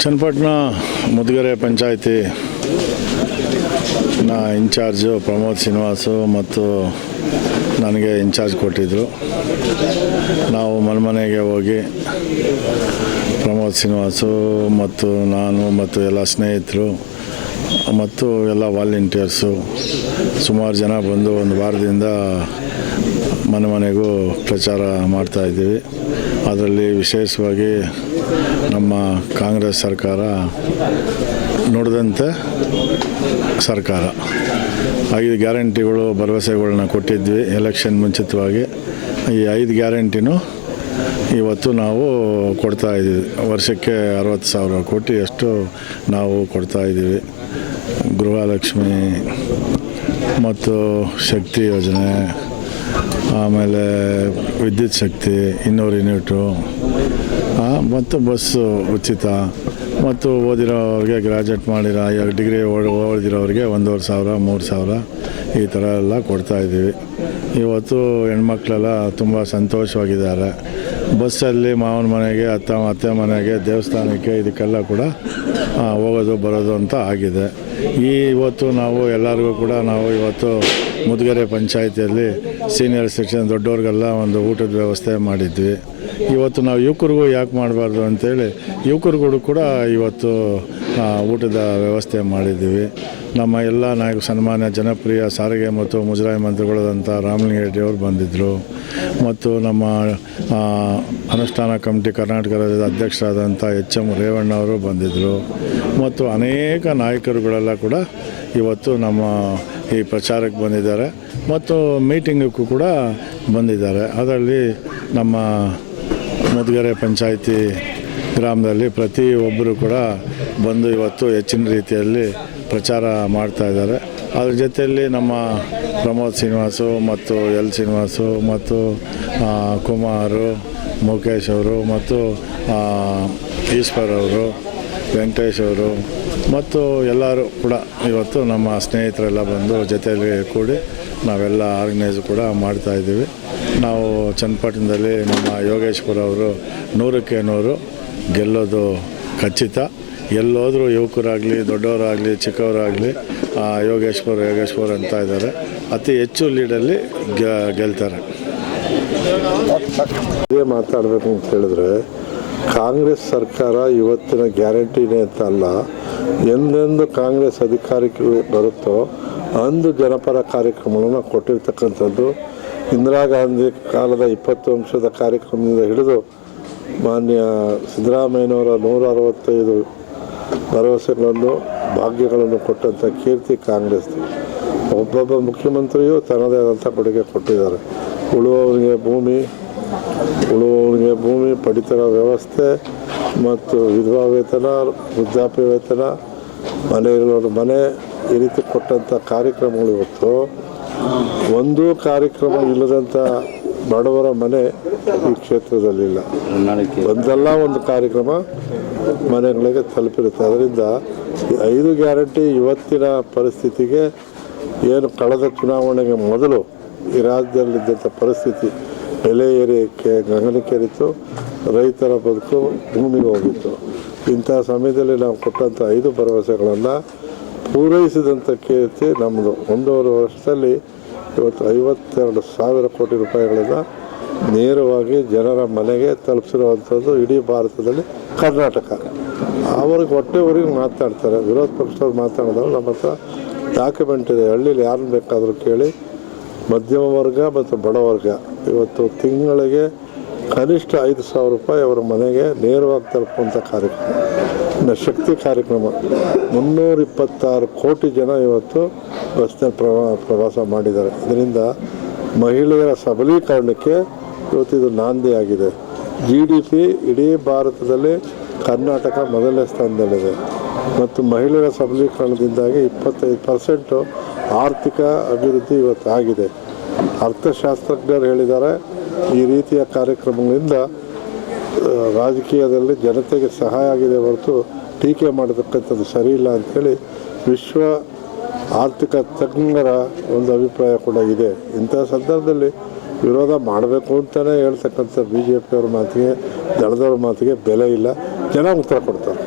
ಚನ್ನಪಟ್ಟಣ ಮುದ್ಗರೆ ಪಂಚಾಯಿತಿ ನಾ ಇನ್ಚಾರ್ಜು ಪ್ರಮೋದ್ ಶ್ರೀನಿವಾಸು ಮತ್ತು ನನಗೆ ಇನ್ಚಾರ್ಜ್ ಕೊಟ್ಟಿದ್ದರು ನಾವು ಮನೆ ಮನೆಗೆ ಹೋಗಿ ಪ್ರಮೋದ್ ಶ್ರೀನಿವಾಸು ಮತ್ತು ನಾನು ಮತ್ತು ಎಲ್ಲ ಸ್ನೇಹಿತರು ಮತ್ತು ಎಲ್ಲ ವಾಲಂಟಿಯರ್ಸು ಸುಮಾರು ಜನ ಬಂದು ಒಂದು ವಾರದಿಂದ ಮನೆ ಮನೆಗೂ ಪ್ರಚಾರ ಮಾಡ್ತಾ ಇದ್ದೀವಿ. ಅದರಲ್ಲಿ ವಿಶೇಷವಾಗಿ ನಮ್ಮ ಕಾಂಗ್ರೆಸ್ ಸರ್ಕಾರ ನೋಡಿದಂತೆ ಸರ್ಕಾರ. ಐದು ಗ್ಯಾರಂಟಿಗಳು ಭರವಸೆಗಳನ್ನ ಕೊಟ್ಟಿದ್ವಿ ಎಲೆಕ್ಷನ್ ಮುಂಚಿತವಾಗಿ. ಈ ಐದು ಗ್ಯಾರಂಟಿನೂ ಇವತ್ತು ನಾವು ಕೊಡ್ತಾ ಇದ್ದೀವಿ. ವರ್ಷಕ್ಕೆ ಅರವತ್ತು ಸಾವಿರ ಕೋಟಿ ಅಷ್ಟು ನಾವು ಕೊಡ್ತಾ ಇದ್ದೀವಿ. ಗೃಹಲಕ್ಷ್ಮಿ ಮತ್ತು ಶಕ್ತಿ ಯೋಜನೆ ಆಮೇಲೆ ವಿದ್ಯುತ್ ಶಕ್ತಿ, ಇನ್ನೂರು ಯೂನಿಟು ಮತ್ತು ಬಸ್ಸು ಉಚಿತ. ಮತ್ತು ಓದಿರೋರಿಗೆ ಗ್ರಾಜುಯೇಟ್ ಮಾಡಿರೋ ಡಿಗ್ರಿ ಓದಿರೋರಿಗೆ ಒಂದೂವರೆ ಸಾವಿರ, ಮೂರು ಸಾವಿರ ಈ ಥರ ಎಲ್ಲ ಕೊಡ್ತಾ ಇದ್ದೀವಿ. ಇವತ್ತು ಹೆಣ್ಮಕ್ಳೆಲ್ಲ ತುಂಬ ಸಂತೋಷವಾಗಿದ್ದಾರೆ. ಬಸ್ಸಲ್ಲಿ ಮಾವನ ಮನೆಗೆ, ಅತ್ತ, ಅತ್ತೆ ಮನೆಗೆ, ದೇವಸ್ಥಾನಕ್ಕೆ ಇದಕ್ಕೆಲ್ಲ ಕೂಡ ಹೋಗೋದು, ಬರೋದು ಅಂತ ಆಗಿದೆ. ಈ ಇವತ್ತು ನಾವು ಎಲ್ಲರಿಗೂ ಕೂಡ ನಾವು ಇವತ್ತು ಮುದ್ಗೆರೆ ಪಂಚಾಯತಿಯಲ್ಲಿ ಸೀನಿಯರ್ ಸೆಕ್ಷನ್ ದೊಡ್ಡವ್ರಿಗೆಲ್ಲ ಒಂದು ಊಟದ ವ್ಯವಸ್ಥೆ ಮಾಡಿದ್ವಿ. ಇವತ್ತು ನಾವು ಯುವಕರಿಗೂ ಯಾಕೆ ಮಾಡಬಾರ್ದು ಅಂತೇಳಿ ಯುವಕರುಗಳು ಕೂಡ ಇವತ್ತು ಊಟದ ವ್ಯವಸ್ಥೆ ಮಾಡಿದ್ದೀವಿ ನಮ್ಮ ಎಲ್ಲ ನಾಯಕ ಸನ್ಮಾನ್ಯ ಜನಪ್ರಿಯ ಸಾರಿಗೆ ಮತ್ತು ಮುಜರಾಯಿ ಮಂತ್ರಿಗಳಾದಂಥ ರಾಮಲಿಂಗ ಅವರು ಬಂದಿದ್ದರು. ಮತ್ತು ನಮ್ಮ ಅನುಷ್ಠಾನ ಕಮಿಟಿ ಕರ್ನಾಟಕ ರಾಜ್ಯದ ಅಧ್ಯಕ್ಷರಾದಂಥ ಎಚ್ ಎಂ ರೇವಣ್ಣ ಅವರು ಬಂದಿದ್ದರು. ಮತ್ತು ಅನೇಕ ನಾಯಕರುಗಳೆಲ್ಲ ಕೂಡ ಇವತ್ತು ನಮ್ಮ ಈ ಪ್ರಚಾರಕ್ಕೆ ಬಂದಿದ್ದಾರೆ. ಮತ್ತು ಮೀಟಿಂಗಕ್ಕೂ ಕೂಡ ಬಂದಿದ್ದಾರೆ. ಅದರಲ್ಲಿ ನಮ್ಮ ಮುದ್ಗೆರೆ ಪಂಚಾಯಿತಿ ಗ್ರಾಮದಲ್ಲಿ ಪ್ರತಿಯೊಬ್ಬರು ಕೂಡ ಬಂದು ಇವತ್ತು ಹೆಚ್ಚಿನ ರೀತಿಯಲ್ಲಿ ಪ್ರಚಾರ ಮಾಡ್ತಾ ಇದ್ದಾರೆ. ಅದ್ರ ಜೊತೆಯಲ್ಲಿ ನಮ್ಮ ಪ್ರಮೋದ್ ಶ್ರೀನಿವಾಸು ಮತ್ತು ಎಲ್ ಶ್ರೀನಿವಾಸು ಮತ್ತು ಕುಮಾರು ಮುಖೇಶ್ ಅವರು ಮತ್ತು ಈಶ್ವರ್ ಅವರು, ವೆಂಕಟೇಶ್ ಅವರು ಮತ್ತು ಎಲ್ಲರೂ ಕೂಡ ಇವತ್ತು ನಮ್ಮ ಸ್ನೇಹಿತರೆಲ್ಲ ಬಂದು ಜೊತೆಯಲ್ಲಿ ಕೂಡಿ ನಾವೆಲ್ಲ ಆರ್ಗನೈಸ್ ಕೂಡ ಮಾಡ್ತಾಯಿದ್ದೀವಿ ನಾವು ಚನ್ನಪಟ್ಟಣದಲ್ಲಿ ನಮ್ಮ ಯೋಗೇಶ್ವರ ಅವರು ನೂರಕ್ಕೆ ನೂರು ಗೆಲ್ಲೋದು ಖಚಿತ. ಎಲ್ಲೋದರೂ ಯುವಕರಾಗಲಿ, ದೊಡ್ಡವರಾಗಲಿ, ಚಿಕ್ಕವರಾಗಲಿ ಯೋಗೇಶ್ವರ್ ಯೋಗೇಶ್ವರ್ ಅಂತ ಇದ್ದಾರೆ. ಅತಿ ಹೆಚ್ಚು ಲೀಡಲ್ಲಿ ಗೆಲ್ತಾರೆ. ಇದೇ ಮಾತಾಡಬೇಕು ಅಂತ ಹೇಳಿದ್ರೆ, ಕಾಂಗ್ರೆಸ್ ಸರ್ಕಾರ ಇವತ್ತಿನ ಗ್ಯಾರಂಟಿನೇ ಅಂತ ಅಲ್ಲ. ಎಂದೆಂದು ಕಾಂಗ್ರೆಸ್ ಅಧಿಕಾರಕ್ಕೆ ಬರುತ್ತೋ ಅಂದು ಜನಪರ ಕಾರ್ಯಕ್ರಮಗಳನ್ನು ಕೊಟ್ಟಿರ್ತಕ್ಕಂಥದ್ದು ಇಂದಿರಾ ಗಾಂಧಿ ಕಾಲದ ಇಪ್ಪತ್ತು ಅಂಶದ ಕಾರ್ಯಕ್ರಮದಿಂದ ಹಿಡಿದು ಮಾನ್ಯ ಸಿದ್ದರಾಮಯ್ಯನವರ ನೂರ ಅರವತ್ತೈದು ಭರವಸೆಗಳನ್ನು, ಭಾಗ್ಯಗಳನ್ನು ಕೊಟ್ಟಂಥ ಕೀರ್ತಿ ಕಾಂಗ್ರೆಸ್. ಒಬ್ಬೊಬ್ಬ ಮುಖ್ಯಮಂತ್ರಿಯು ತನ್ನದೇ ಆದಂಥ ಕೊಡುಗೆ ಕೊಟ್ಟಿದ್ದಾರೆ. ಉಳುವವರಿಗೆ ಭೂಮಿ ಉಳುವವರಿಗೆ ಭೂಮಿ, ಪಡಿತರ ವ್ಯವಸ್ಥೆ ಮತ್ತು ವಿಧವಾ ವೇತನ, ವೃದ್ಧಾಪ್ಯ ವೇತನ, ಮನೆ ಇರೋರು ಮನೆ, ಈ ರೀತಿ ಕೊಟ್ಟಂಥ ಕಾರ್ಯಕ್ರಮಗಳು ಇವತ್ತು. ಒಂದೂ ಕಾರ್ಯಕ್ರಮ ಇಲ್ಲದಂಥ ಬಡವರ ಮನೆ ಈ ಕ್ಷೇತ್ರದಲ್ಲಿಲ್ಲ. ಒಂದಲ್ಲ ಒಂದು ಕಾರ್ಯಕ್ರಮ ಮನೆಗಳಿಗೆ ತಲುಪಿರುತ್ತೆ. ಅದರಿಂದ ಈ ಐದು ಗ್ಯಾರಂಟಿ ಇವತ್ತಿನ ಪರಿಸ್ಥಿತಿಗೆ ಏನು ಕಳೆದ ಚುನಾವಣೆಗೆ ಮೊದಲು ಈ ರಾಜ್ಯದಲ್ಲಿದ್ದಂಥ ಪರಿಸ್ಥಿತಿ ಬೆಲೆ ಏರಿಕೆ ಗಗನಕ್ಕೇರಿತ್ತು ರೈತರ ಬದುಕು ಭೂಮಿಗೆ ಹೋಗಿತ್ತು. ಇಂಥ ಸಮಯದಲ್ಲಿ ನಾವು ಕೊಟ್ಟಂಥ ಐದು ಭರವಸೆಗಳನ್ನು ಪೂರೈಸಿದಂಥ ಕೀರ್ತಿ ನಮ್ಮದು ಒಂದೂವರೆ ವರ್ಷದಲ್ಲಿ ಇವತ್ತು ಐವತ್ತೆರಡು ಸಾವಿರ ಕೋಟಿ ರೂಪಾಯಿಗಳನ್ನು ನೇರವಾಗಿ ಜನರ ಮನೆಗೆ ತಲುಪಿಸಿರುವಂಥದ್ದು ಇಡೀ ಭಾರತದಲ್ಲಿ ಕರ್ನಾಟಕ. ಅವ್ರಿಗೆ ಹೊಟ್ಟೆವರೆಗೆ ಮಾತಾಡ್ತಾರೆ. ವಿರೋಧ ಪಕ್ಷದವ್ರು ಮಾತಾಡಿದವರು ನಮ್ಮ ಹತ್ರ ಡಾಕ್ಯುಮೆಂಟ್ ಇದೆ. ಹಳ್ಳಿಲಿ ಯಾರನ್ನು ಬೇಕಾದರೂ ಕೇಳಿ. ಮಧ್ಯಮ ವರ್ಗ ಮತ್ತು ಬಡವರ್ಗ ಇವತ್ತು ತಿಂಗಳಿಗೆ ಕನಿಷ್ಠ ಐದು ಸಾವಿರ ರೂಪಾಯಿ ಅವರ ಮನೆಗೆ ನೇರವಾಗಿ ತಲುಪುವಂಥ ಕಾರ್ಯಕ್ರಮ. ಶಕ್ತಿ ಕಾರ್ಯಕ್ರಮ. ಮುನ್ನೂರ ಇಪ್ಪತ್ತಾರು ಕೋಟಿ ಜನ ಇವತ್ತು ಬಸ್ನಲ್ಲಿ ಪ್ರವಾ ಪ್ರವಾಸ ಮಾಡಿದ್ದಾರೆ. ಇದರಿಂದ ಮಹಿಳೆಯರ ಸಬಲೀಕರಣಕ್ಕೆ ಇವತ್ತಿದು ಇದು ನಾಂದಿ ಆಗಿದೆ. ಜಿ ಡಿ ಪಿ ಇಡೀ ಭಾರತದಲ್ಲಿ ಕರ್ನಾಟಕ ಮೊದಲನೇ ಸ್ಥಾನದಲ್ಲಿದೆ. ಮತ್ತು ಮಹಿಳೆಯರ ಸಬಲೀಕರಣದಿಂದಾಗಿ ಇಪ್ಪತ್ತೈದು ಪರ್ಸೆಂಟು ಆರ್ಥಿಕ ಅಭಿವೃದ್ಧಿ ಇವತ್ತು ಆಗಿದೆ. ಅರ್ಥಶಾಸ್ತ್ರಜ್ಞರು ಹೇಳಿದ್ದಾರೆ, ಈ ರೀತಿಯ ಕಾರ್ಯಕ್ರಮಗಳಿಂದ ರಾಜಕೀಯದಲ್ಲಿ ಜನತೆಗೆ ಸಹಾಯ ಆಗಿದೆ ಹೊರತು ಟೀಕೆ ಮಾಡತಕ್ಕಂಥದ್ದು ಸರಿಯಿಲ್ಲ ಅಂಥೇಳಿ ವಿಶ್ವ ಆರ್ಥಿಕ ತಜ್ಞರ ಒಂದು ಅಭಿಪ್ರಾಯ ಕೂಡ ಇದೆ. ಇಂಥ ಸಂದರ್ಭದಲ್ಲಿ ವಿರೋಧ ಮಾಡಬೇಕು ಅಂತಲೇ ಹೇಳ್ತಕ್ಕಂಥ ಬಿ ಜೆ ಪಿಯವ್ರ ಮಾತಿಗೆ, ದಳದವ್ರ ಮಾತಿಗೆ ಬೆಲೆ ಇಲ್ಲ. ಜನ ಉತ್ತರ ಕೊಡ್ತಾರೆ.